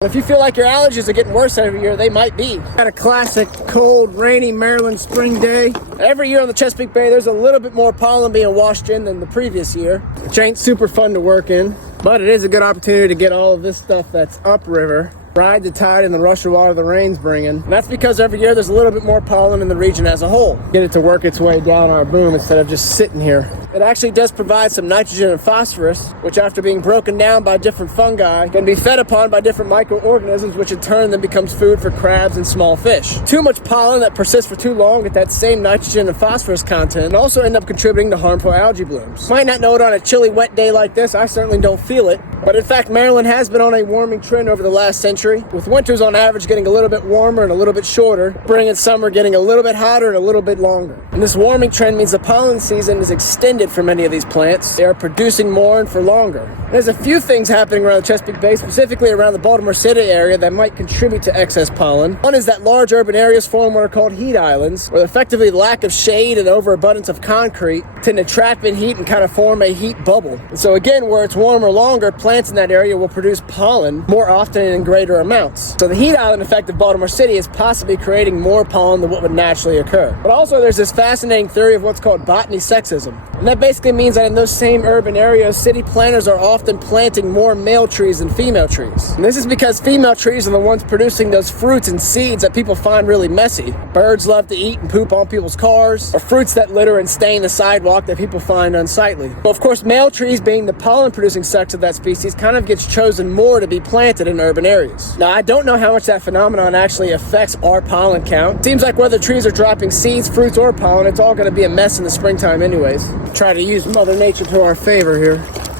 If you feel like your allergies are getting worse every year, they might be. Got a classic cold, rainy Maryland spring day. Every year on the Chesapeake Bay, there's a little bit more pollen being washed in than the previous year, which ain't super fun to work in, but it is a good opportunity to get all of this stuff that's upriver, ride the tide in the rush of water the rain's bringing. And that's because every year there's a little bit more pollen in the region as a whole. Get it to work its way down our boom instead of just sitting here. It actually does provide some nitrogen and phosphorus, which after being broken down by different fungi, can be fed upon by different microorganisms, which in turn then becomes food for crabs and small fish. Too much pollen that persists for too long at that same nitrogen and phosphorus content and also end up contributing to harmful algae blooms. Might not know it on a chilly, wet day like this. I certainly don't feel it. But in fact, Maryland has been on a warming trend over the last century, with winters on average getting a little bit warmer and a little bit shorter, spring and summer getting a little bit hotter and a little bit longer. And this warming trend means the pollen season is extended for many of these plants. They are producing more and for longer. There's a few things happening around the Chesapeake Bay, specifically around the Baltimore City area, that might contribute to excess pollen. One is that large urban areas form what are called heat islands, where effectively lack of shade and overabundance of concrete tend to trap in heat and kind of form a heat bubble. And so again, where it's warmer longer, plants in that area will produce pollen more often and in greater amounts. So the heat island effect of Baltimore City is possibly creating more pollen than what would naturally occur. But also there's this fascinating theory of what's called botany sexism. And that basically means that in those same urban areas, city planters are often planting more male trees than female trees. And this is because female trees are the ones producing those fruits and seeds that people find really messy. Birds love to eat and poop on people's cars, or fruits that litter and stain the sidewalk that people find unsightly. Well, of course, male trees, being the pollen-producing sex of that species, kind of gets chosen more to be planted in urban areas. Now, I don't know how much that phenomenon actually affects our pollen count. Seems like whether trees are dropping seeds, fruits, or pollen, it's all going to be a mess in the springtime anyways. Try to use Mother Nature to our favor here.